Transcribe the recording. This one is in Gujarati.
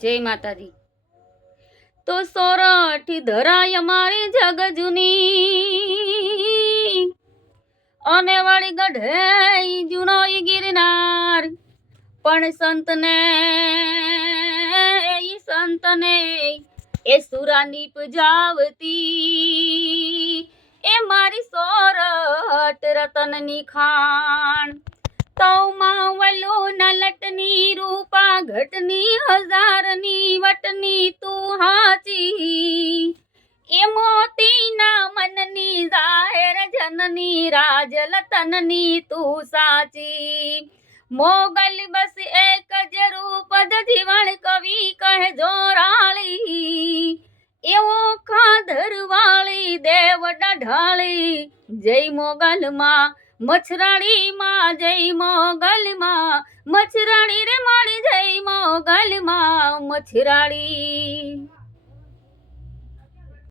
જય માતાજી. તો સોરઠી ધરાય મારી જગ જૂની, અને વાળી ગઢે જૂનો ગિરનાર. પણ સંતને, ઈ સંતને એ સુરાની પજાવતી એ મારી સોરઠ રતનની ખાણ. રૂપા ઘટની, હજારની, વટની તું હાચી. એ મોતીના મનની જાહેર જનની, રાજલતનની તું સાચી. મોગલ બસ એક જ રૂપ જ જીવણ કવિ કહે જોરાળી એવો ખાધર વાળી દેવ ડઢાળી. જય મોગલમાં મછરાણીમાં જય મોગલમાં મછરાણી રે મછરાણી